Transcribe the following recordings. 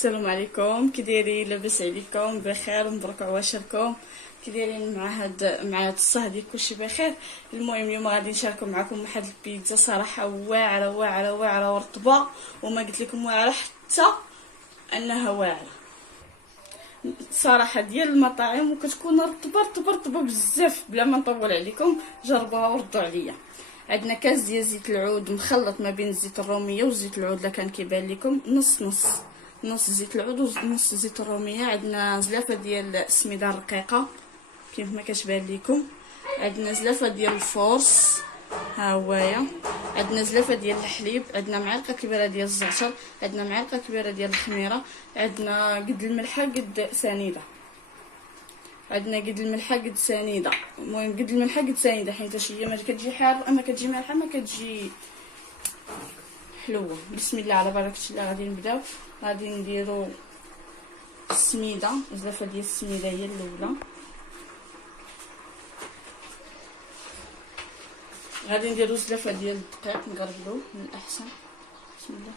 السلام عليكم، كي دايرين؟ لاباس عليكم؟ بخير؟ مبروك عواشركم. كي دايرين مع هاد الصهدي؟ كلشي بخير. المهم اليوم غادي نشاركوا معكم واحد البيتزا صراحه واعره واعره واعره ورطبه، وما قلت لكم واعره حتى انها واعره صراحه ديال المطاعم، وكتكون رطبه رطبه رطبه بزاف. بلا ما نطول عليكم جربوها وردوا عليا. عندنا كاس ديال زيت العود مخلط ما بين الزيت الروميه وزيت العود، لا كان كيبان لكم نص نص، نص زيت العود ونص زيت الروميه. عندنا زلافه ديال السميده الرقيقه كيف ما كتبان لكم. عندنا زلافه ديال الفورس، ها هوايا. عندنا زلافه ديال الحليب. عندنا معلقه كبيره ديال الزعتر. عندنا معلقه كبيره ديال الخميره. عندنا قد الملحه قد سنيده. عندنا قد الملحه قد سنيده. المهم قد الملحه قد سنيده، حيت هي ما كتجي حاره، اما كتجي مالحه ما كتجي حلوه. بسم الله على بركه الله. غادي نبداو. غادي نديرو السميده، زلافه ديال السميده هي الاولى. غادي نديرو زلافه ديال الدقيق، نقربلو من الاحسن. بسم الله.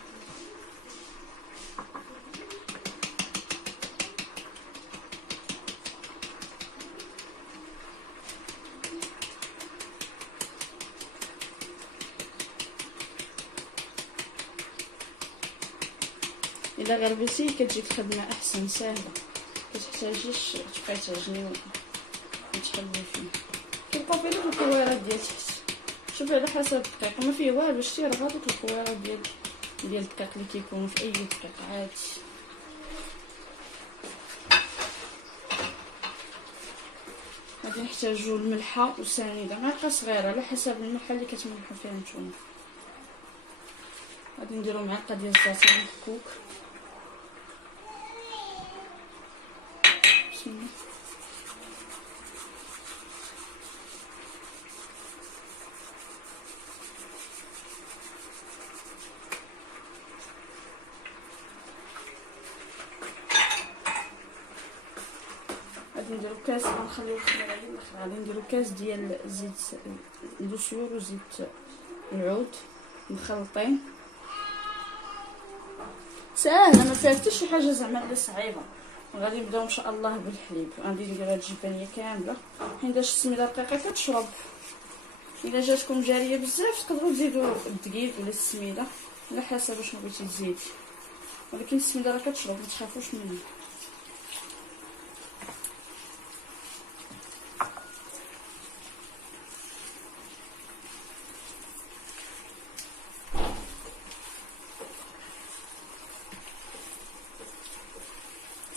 الا غربتي كتجيك الخدمه احسن ساهله، كتحتاجيش تبقاي تعجني وتخلي فيه. كيبقى فيه دوك الكويرات ديال تحت. شوفي على حسب الدقيق، ما فيه والو، شتي راه دوك الكويرات ديال الدقيق اللي كيكونوا في اي دقيق عادي. غادي نحتاجو الملحه والسنيده، معلقه صغيره على حسب الملحه اللي كتملحو فيها نتوما. غادي نديرو معلقه ديال الزعتر مفكوك. بسم الله. غادي نديرو كاس، غنخليو الخميره على الاخر. غادي نديرو كاس ديال زيت الدسور وزيت العود مخلطين. ساهله، ما فيها حتى شي حاجه زعما صعيبه. وغادي نبداو ان شاء الله بالحليب. غادي ندير هاد الجبانيه كامله حيت السميده الرقيقه كتشرب. الا جاتكم جاريه بزاف تقدروا تزيدوا الدقيق ولا السميده على حسب شنو بغيتي تزيدي، ولكن السميده راه كتشرب، ما تخافوش منها.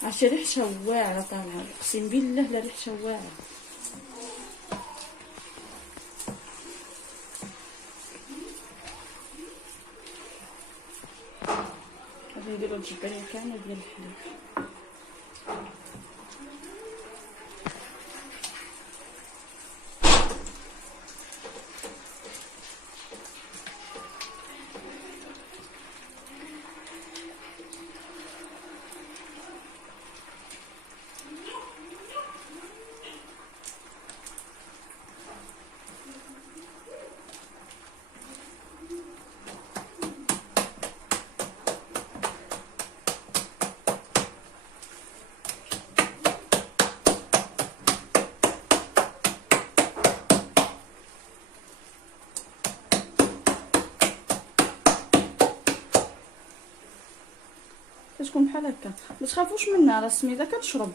عرفتي ريحتها واعره طالعه، اقسم بالله لا ريحتها واعره. غادي نديرو الجبانيه كامله ديال الحليب. كتكون بحال هكا، ما تخافوش منها، راه السميده كتشرب.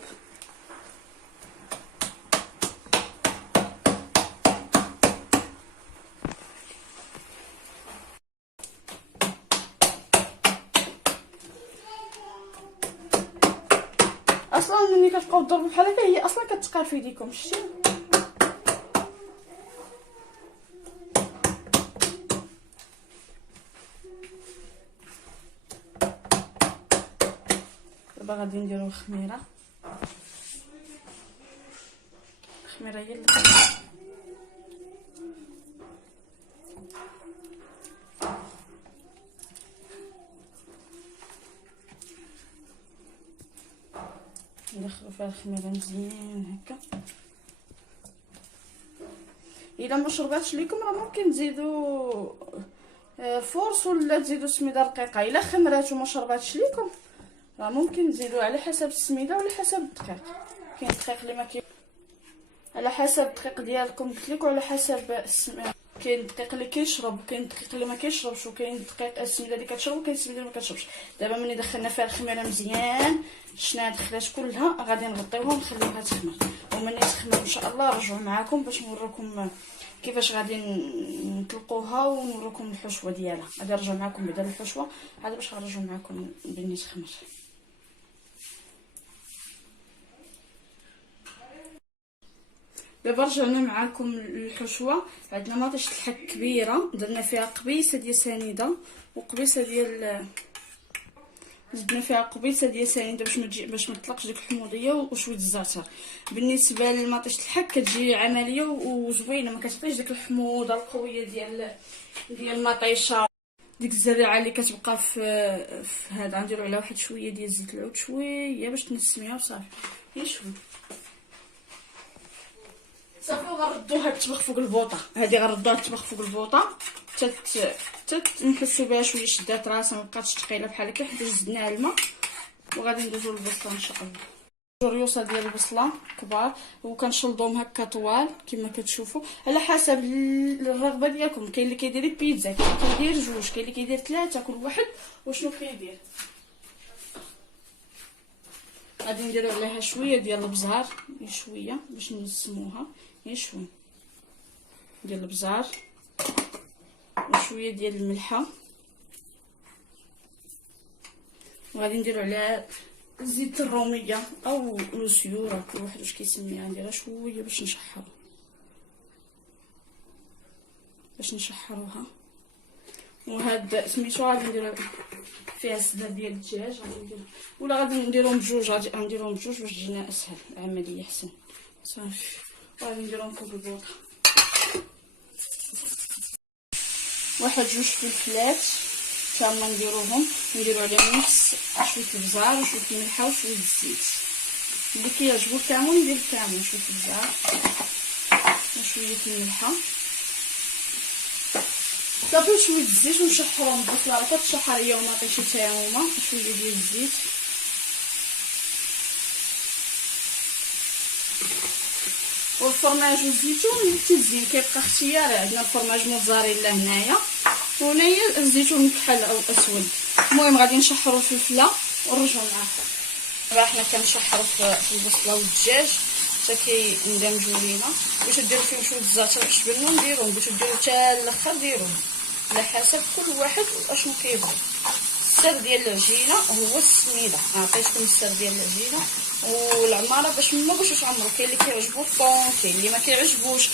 اصلا ملي كتبقاو تضربوا بحال هكا هي اصلا كتقار في يديكم، شتي. دابا غادي نديرو الخميره. الخميره هي اللي ندخلو فيها الخميره مزيان هكا. الا ما شرباتش ليكم راه ممكن تزيدوا فورس ولا تزيدوا سميده رقيقه. الا خمرات وما شرباتش ليكم راه ممكن نزيدوه على حسب السميده وعلى حسب الدقيق. كاين الدقيق اللي ما كاين، على حسب الدقيق ديالكم قلت لك، وعلى حسب كاين الدقيق اللي كيشرب، كاين الدقيق اللي ما كيشربش، وكاين الدقيق السميده اللي كتشرب، وكاين السميده اللي ما كتشربش. دابا ملي دخلنا فيها الخميره مزيان، شفنا دخلات كلها، غادي نغطيوها ونخليوها تخمر. وملي تخمر ان شاء الله نرجعوا معكم باش نوريكم كيفاش غادي نطلقوها ونوريكم الحشوه ديالها. غادي نرجع معكم بعدا الحشوه عاد باش غنرجعوا معكم بني تخمر. دابا رجعنا معكم الحشوه. عندنا ماطيش الحك كبيره، درنا فيها قبيصه ديال سنيده وقبيصه ديال زدنا فيها قبيصه ديال سنيده باش ما تطلقش ديك الحموضيه وشويه الزعتر. بالنسبه لماطيش الحك كتجي عمليه وزوينه، ما كتعطيش ديك الحموضه القويه ديال المطيشه. ديك الزريعه اللي كتبقى في هذا غنديروا عليها واحد شويه ديال زيت العود، شويه باش تنسميها وصافي. هي شويه صافي. غنردوها تطبخ فوق البوطه. هذه غنردوها تطبخ فوق البوطه نحسوا بها شويه شدات راسها، ما بقاتش ثقيله بحال هكا، حيت زدناها الماء. وغادي ندوزو للبصله ان شاء الله. ريوسه ديال البصله كبار، وكنشلضوهم هكا طوال كما كتشوفوا على حسب الرغبه ديالكم. كاين اللي كيدير بيتزا، كاين اللي كيدير جوج، كاين اللي كيدير ثلاثه، كل واحد وشنو كيدير. غادي نديرو عليها شويه ديال البزار، شويه باش نسموها، شويه ديال البزار وشويه ديال الملحه. وغادي نديرو عليها زيت الروميه او لوسيوره، كل واحد واش كيسميها. نديرها شويه باش نشحروها. وهاد سميتو غادي نديرو فيها السدر ديال الدجاج، ولا غادي نديرهم بجوج. غادي نديرهم بجوج باش تجينا اسهل، عمليه احسن. صافي غادي نديرهم فوق البوطه. واحد جوج فلفلات تما نديروهم، نديرو عليهم نفس شويه البزار وشويه الملحه وشويه الزيت. اللي كيعجبو الكمون يدير الكمون، شويه البزار وشويه الملحه صافي وشويه الزيت، ونشحروهم البصله راه كتشحر هي وماطيشه حتى هما. شويه ديال الزيت والفرماج والزيتون والتزيين كيبقى اختياري. عندنا الفرماج موزاريلا هنايا، وهنايا الزيتون مكحل او اسود. المهم غادي نشحروا الفلفله ونرجعوا معاكم. دابا حنا كنشحروا في البصله والدجاج حتى كيندمجوا لينا. باش ديروا فيهم شويه الزعتر باش تبنوا نديروهم، باش ديروا حتى الاخر ديروهم على حسب كل واحد اشنو كيبغي. السر ديال العجينه هو السميده. عطيتكم السر ديال العجينه والعماره باش ما بغيتوش تعمروا. كاين اللي كيعجبو الطون، كاين اللي ما كيعجبوش.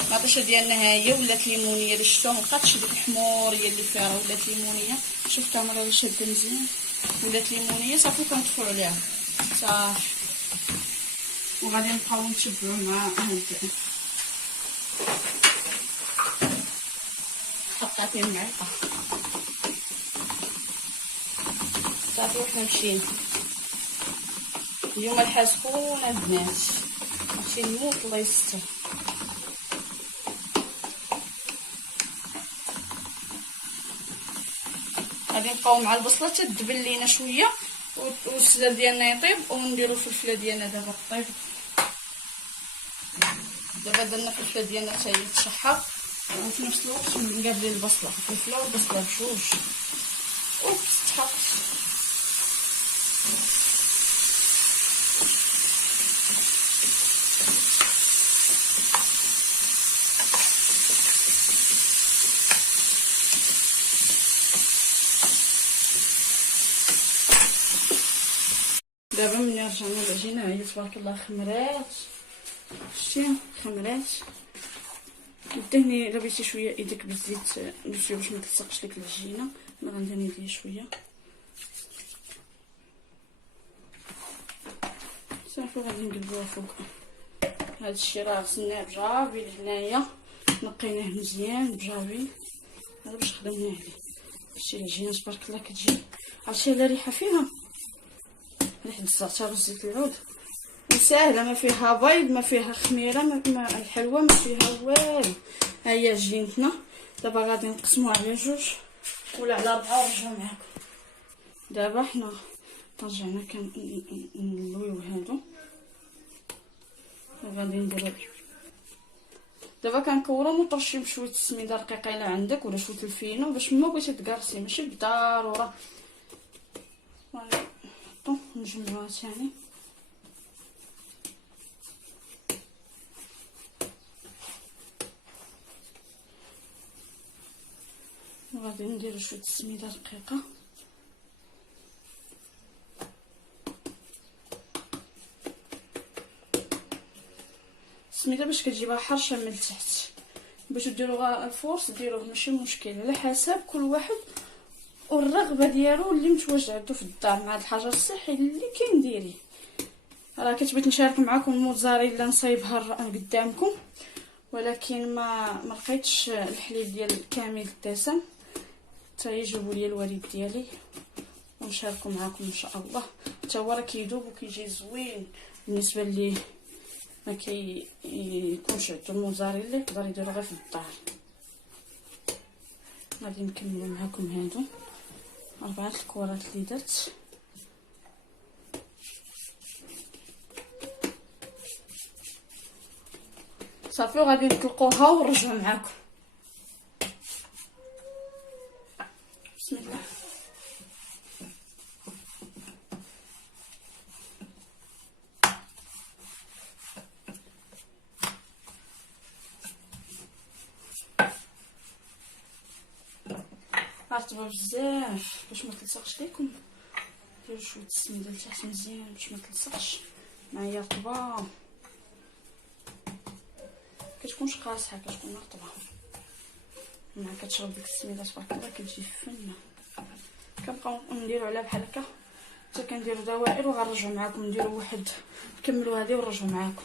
المطيشه ديالنا ها هي ولات ليمونيه اللي شفتوها، مابقاتش ديك الحموريه اللي فيها، راه ولات ليمونيه. شوف الكاميرا واش شاده مزيان، ولات ليمونيه صافي. كنطفوا عليها صافي، وغادي نبقاو نتبعوا مع هاد حطها فيه معلقه صافي. وحنا مشينا اليوم الحال سخونه البنات، ماشي نموت الله يستر. غادي نبقاو مع البصله تدبل لينا شويه والسلر ديالنا يطيب، ونديرو الفلفله ديالنا دابا طيب. دابا درنا الفلفله ديالنا حتى هي تشحر، وفي نفس الوقت نقابلين البصله. الفلفله والبصله بجوج. اوبس تحط. دابا ملي رجعنا العجينه هي تبارك الله خمرات. شتي خمرات. دهني الا بغيتي شويه ايدك بالزيت باش ما تلصقش لك العجينه. انا غندهني يدي شويه صافي. غادي نقلبوها فوق هادشي. راه غسلناه بجافي لهنايا، نقيناه مزيان بجافي هذا باش خدمناه عليه. شتي العجينه تبارك الله كتجي، عرفتي على ريحه فيها، ريحه الزعتر وزيت العود، وساهله. ما فيها بيض، ما فيها خميره، ما الحلوه ما فيها والو. ها هي عجينتنا. دابا غادي نقسموها على جوج ولا على 4 ونرجعو معاكم. دابا حنا رجعنا كنلويو هادو وغادي نديرو. دابا كنكورهم وطرشيهم بشويه السميده رقيقه الا عندك ولا شويه الفينو باش ما بغيتي تكرسي ماشي بالضروره. نحطو نجمعوها ثاني. وغادي نديرو شويه السميده رقيقه السميده باش كتجيبها حرشه من التحت. باش ديروها الفورس ديروه ماشي مشكل على حسب كل واحد والرغبه ديالو اللي متواجد عنده في الدار مع الحجر الصحي اللي كنديريه. راه كتبغيت نشارك معكم الموتزاريلا نصايبها قدامكم ولكن ما لقيتش الحليب ديال كامل الدسم حتى يجيبوا لي الوالد ديالي ونشاركوا معكم ان شاء الله. حتى هو راه كيذوب وكيجي زوين بالنسبه لي ما يكونش عندو الموزاريلا يقدر يديرو غير في الدار. غادي نكملو معكم هادو 4 الكرات اللي درت. صافي وغادي نطلقوها ونرجعو معكم. بسم الله. رطبه بزاف باش ما تلصقش ليكم. ديروا شويه السميده لتحت مزيان باش ما تلصقش معايا. رطبه كتكونش قاصحه كتكون رطبه مع كتشرب ديك السميده تبارك الله كتجي فنه. كنبقاو نديرو عليها بحال هكا حتى كنديرو دوائر وغنرجعو معكم نديرو واحد نكملو هذه ونرجعو معكم.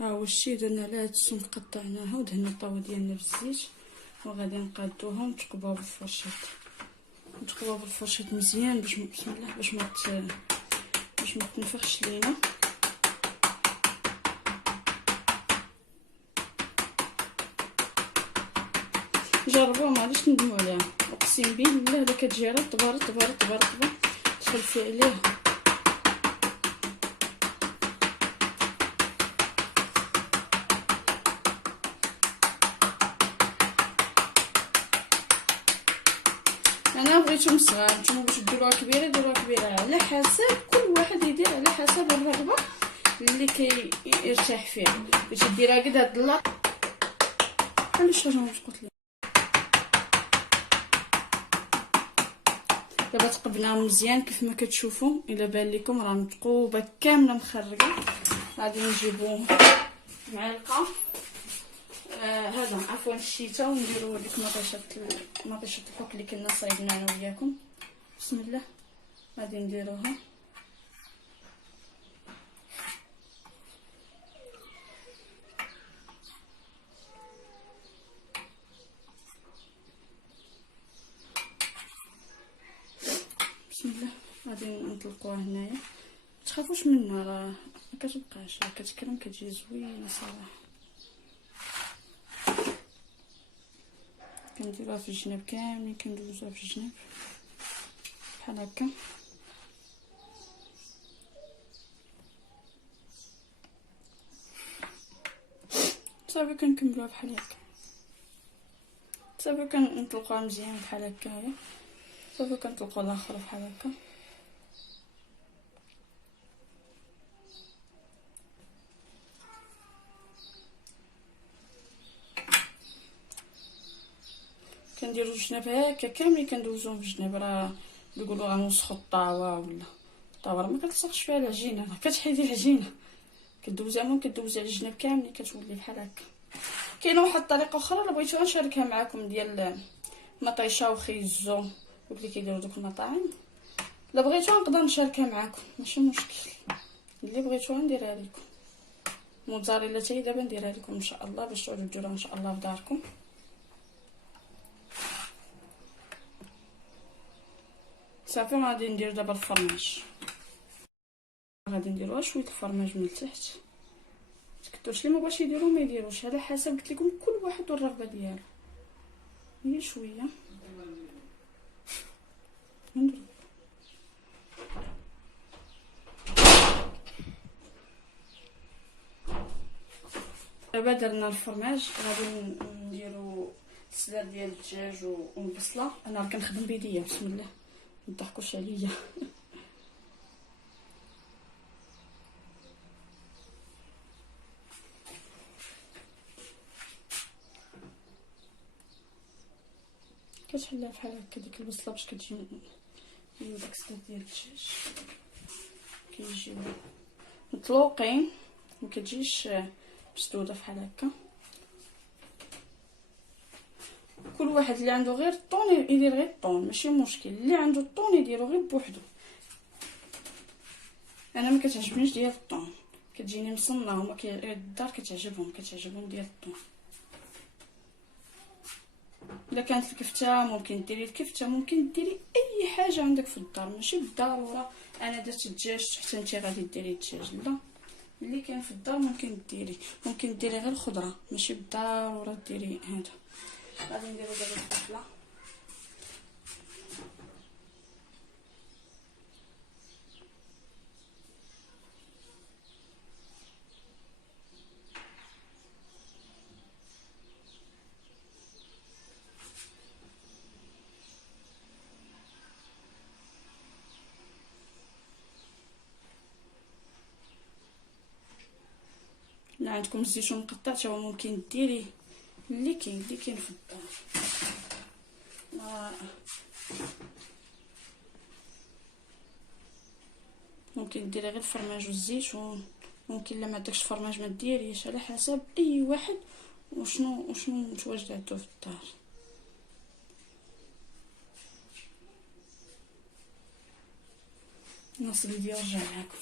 ها هو الشي درنا على هاد السمك قطعناها ودهنا الطاوه ديالنا بالزيت وغادي نقادوها ونتقبوها بالفرشاط. نتقبوها بالفرشاط مزيان باش بسم الله باش ما تنفخش لينا. جربوها ما غاديش تندموا عليها اقسم بالله الا كتجي رطبه رطبه رطبه رطبه تخلفي عليها. انا بغيتهم صغار نتوما باش ديروها كبيره ديروها كبيره على حسب كل واحد يدير على حسب الرغبه اللي كيرتاح فيها. باش ديرها قد هاد اللاط علاش راه واش قلت لي. دابا تقبناها مزيان كيف ما كتشوفوا الا بان لكم راه متقوبه كامله مخرجه. غادي نجيبو معلقه هذا عفوا الشيته ونديرو ديك مطيشه الحك اللي كنا صايبنا انا وياكم. بسم الله غادي نديروها بسم الله. غادي نطلقوها هنايا متخافوش منها راه ما كتبقاش راه كتكرم كتجي زوينه صراحه. كنديروها في الجناب كاملين كندوزوها في الجناب بحال هكا. صافي كنكملوها بحال هكا. صافي كنطلقوها مزيان بحال هكايا. صافي كنطلقوا الاخر بحال هكا. كنديرو الجناب هكا كاملين كندوزوهم في الجناب. راه يقولوا غنوسخوا الطاوه ولا الطاوه راه ما كتلصقش فيها العجينه راه كتحيدي العجينه كدوزيها ممكن كدوزي على الجناب كاملين كتولي بحال هكا. كاينه واحد الطريقه اخرى الا بغيتو غنشاركها معكم ديال مطيشه وخيزو دوك اللي كيديروا دوك المطاعم. الا بغيتو نقدر نشاركها معكم ماشي مشكل. اللي بغيتو نديرها لكم موتزاريلا حتى دابا نديرها لكم ان شاء الله باش تعودوا ديروها ان شاء الله في داركم. صافي غادي ندير دابا الفرماج. غادي نديروها شويه الفرماج من التحت. تكتوش اللي ما بغاش يديرو ما يديروش على حسب قلت لكم كل واحد والرغبه ديالو. هي شويه ندير دابا درنا الفرماج، غادي نديرو السلاد ديال الدجاج والبصله. انا راه كنخدم بيديا، بسم الله ما تضحكوش عليا. كتحلها بحال هكا ديك البصله باش كتجي من داك السلاد ديال الدجاج، كيجيو مطلوقين، ما كتجيش مسدوده بحال هكا. كل واحد اللي عنده غير الطون يدير غير الطون، ماشي مشكل. اللي عنده الطون يديرو غير بوحدو. انا ما كتعجبنيش ديال الطون، كتجيني مصنه، هما الدار كتعجبهم ديال الطون. الا كانت الكفته ممكن ديري الكفته، ممكن ديري اي حاجه عندك في الدار، ماشي بالضروره انا درت الدجاج حتى نتي غادي ديري الدجاج، لا. اللي كان في الدار ممكن ديري غير الخضره، ماشي بالضروره ديري هذا. غادي نديرو دابا الفلفله. لا عندكم الزيتون مقطع حتى هو ممكن ديريه، اللي كاين في الدار. ممكن ديري غير الفرماج والزيتون، ممكن الا ما عندكش فرماج ما ديريش، على حسب اي واحد وشنو متواجد عنده في الدار. ناص اللي ديال رجع معاكم.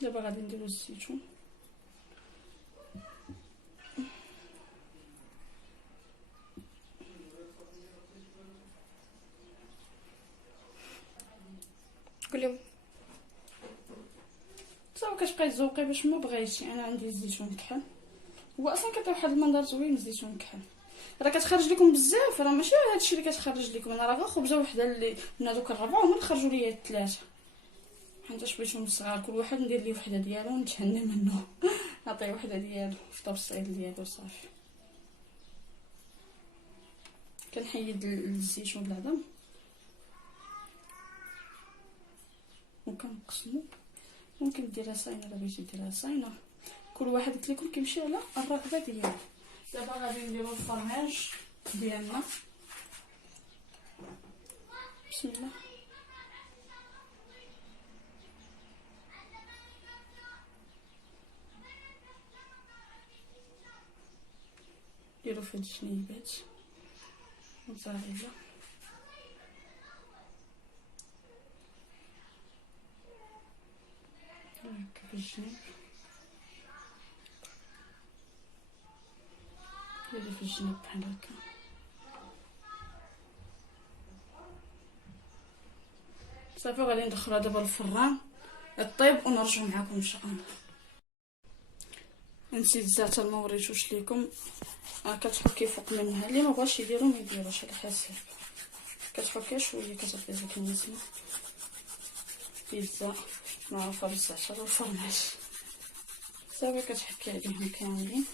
دابا غادي نديرو الزيتون. قولي صافي كتبقاي تزوقي باش ما بغيتي. انا عندي الزيتون مكحل، هو اصلا كيعطي واحد المنظر زوين الزيتون مكحل. راه كتخرج لكم بزاف، راه ماشي هادشي اللي كتخرج لكم. انا راه غير خبزه وحده اللي من هذوك الربعه هما اللي خرجوا ليا الثلاثه، حيت بغيتهم صغار. كل واحد ندير ليه وحده ديالو ونتهنى منه. نعطيه وحده ديالو في الطبسيل ديالو صافي. كنحيد الزيتون بالعظم وكنقسمو. ممكن ديرها صاينه الا بغيتي ديرها صاينه، كل واحد قلت لكم كيمشي على الرغبه ديالو. دابا غادي نديرو الفرماج ديالنا، بسم الله. نديرو فيه الجنيبات موزاريلا، هكا في الجنب، نديرو في الجنب بحال هكا. صافي غادي ندخلوها دابا الفران الطيب ونرجعو معاكم ان شاء الله. نسيت الزعتر ما وريتوش ليكم، كتحكي فوق منها. اللي ما بغاش يديرو ما يديروش، على حسب. كتحكي شويه كتعطي ديك النسمه. بيتزا معروفه بالزعتر والفرماج، صافي كتحكي عليهم كاملين.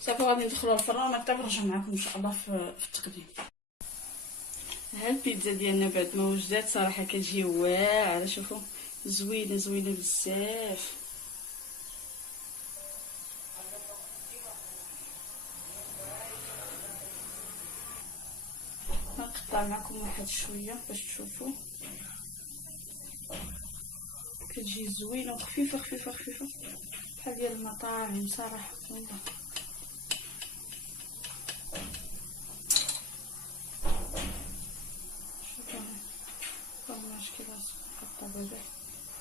صافي غادي ندخلوها الفران ونطيب ونرجع معكم ان شاء الله في التقديم. ها البيتزا ديالنا بعد ما وجدات صراحه كتجي واعره. شوفوا زوينه بزاف. نقطع معكم واحد شويه باش تشوفوا. كتجي زوينه وخفيفه بحال ديال المطاعم صراحه والله. دابا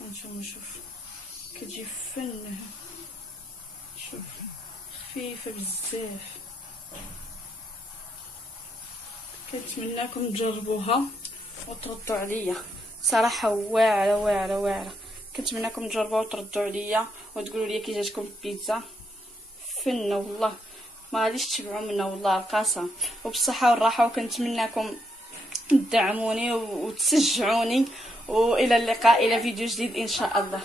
هانتوما شوف كتجي فنه. شوف خفيفه بزاف. كنتمنىكم تجربوها وتردوا عليا صراحه واعره. كنتمنىكم تجربوها وتردوا عليا وتقولوا لي كي جاتكم البيتزا. فنه والله، ما غاديش تشبعوا منها والله القاسم. وبالصحه والراحه، وكنتمنىكم تدعموني وتشجعوني، والى اللقاء الى فيديو جديد ان شاء الله.